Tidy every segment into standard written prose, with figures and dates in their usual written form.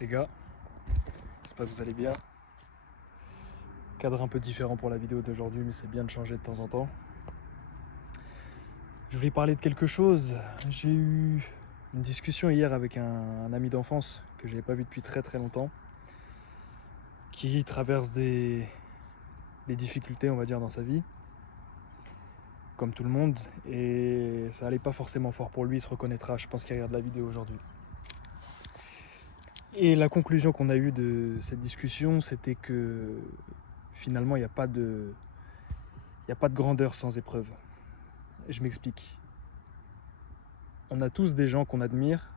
Les gars, j'espère que vous allez bien. Cadre un peu différent pour la vidéo d'aujourd'hui, mais c'est bien de changer de temps en temps. Je voulais parler de quelque chose. J'ai eu une discussion hier avec un ami d'enfance que je n'avais pas vu depuis très très longtemps, qui traverse des difficultés, on va dire, dans sa vie, comme tout le monde, et ça allait pas forcément fort pour lui, il se reconnaîtra, je pense qu'il regarde la vidéo aujourd'hui. Et la conclusion qu'on a eue de cette discussion, c'était que finalement, il n'y a pas de grandeur sans épreuve. Je m'explique. On a tous des gens qu'on admire,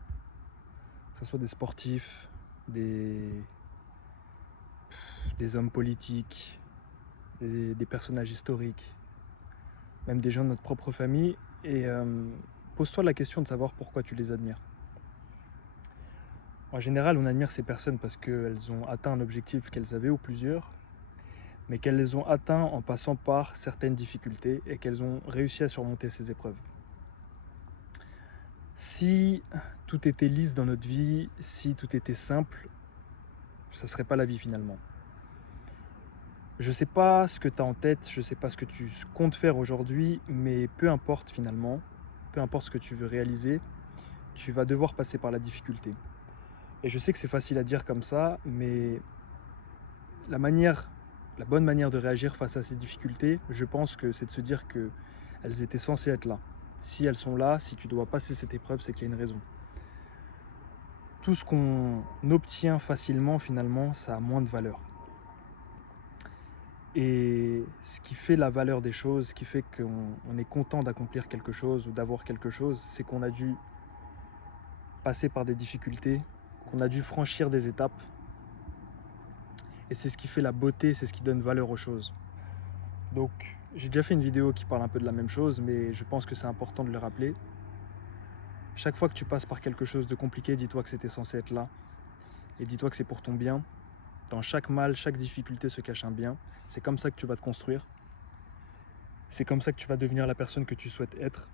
que ce soit des sportifs, des hommes politiques, des personnages historiques, même des gens de notre propre famille, et pose-toi la question de savoir pourquoi tu les admires. En général, on admire ces personnes parce qu'elles ont atteint un objectif qu'elles avaient, ou plusieurs, mais qu'elles les ont atteints en passant par certaines difficultés et qu'elles ont réussi à surmonter ces épreuves. Si tout était lisse dans notre vie, si tout était simple, ça ne serait pas la vie finalement. Je ne sais pas ce que tu as en tête, je ne sais pas ce que tu comptes faire aujourd'hui, mais peu importe finalement, peu importe ce que tu veux réaliser, tu vas devoir passer par la difficulté. Et je sais que c'est facile à dire comme ça, mais la bonne manière de réagir face à ces difficultés, je pense que c'est de se dire qu'elles étaient censées être là. Si elles sont là, si tu dois passer cette épreuve, c'est qu'il y a une raison. Tout ce qu'on obtient facilement, finalement, ça a moins de valeur. Et ce qui fait la valeur des choses, ce qui fait qu'on est content d'accomplir quelque chose ou d'avoir quelque chose, c'est qu'on a dû passer par des difficultés, qu'on a dû franchir des étapes. Et c'est ce qui fait la beauté, c'est ce qui donne valeur aux choses. Donc, j'ai déjà fait une vidéo qui parle un peu de la même chose, mais je pense que c'est important de le rappeler. Chaque fois que tu passes par quelque chose de compliqué, dis-toi que c'était censé être là. Et dis-toi que c'est pour ton bien. Dans chaque mal, chaque difficulté se cache un bien. C'est comme ça que tu vas te construire. C'est comme ça que tu vas devenir la personne que tu souhaites être.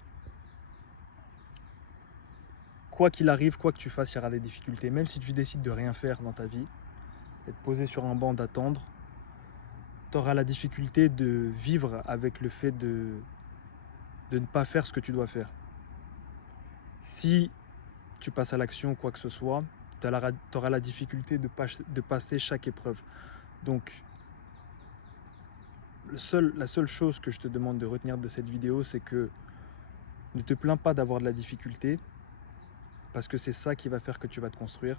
Quoi qu'il arrive, quoi que tu fasses, il y aura des difficultés. Même si tu décides de rien faire dans ta vie, d'être posé sur un banc, d'attendre, tu auras la difficulté de vivre avec le fait de ne pas faire ce que tu dois faire. Si tu passes à l'action, quoi que ce soit, tu auras la difficulté de passer chaque épreuve. Donc, la seule chose que je te demande de retenir de cette vidéo, c'est que ne te plains pas d'avoir de la difficulté, parce que c'est ça qui va faire que tu vas te construire,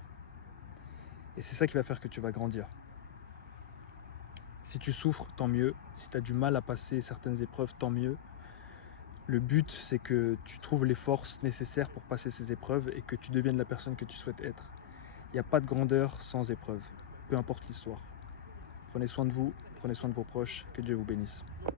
et c'est ça qui va faire que tu vas grandir. Si tu souffres, tant mieux. Si tu as du mal à passer certaines épreuves, tant mieux. Le but, c'est que tu trouves les forces nécessaires pour passer ces épreuves et que tu deviennes la personne que tu souhaites être. Il n'y a pas de grandeur sans épreuve, peu importe l'histoire. Prenez soin de vous, prenez soin de vos proches, que Dieu vous bénisse.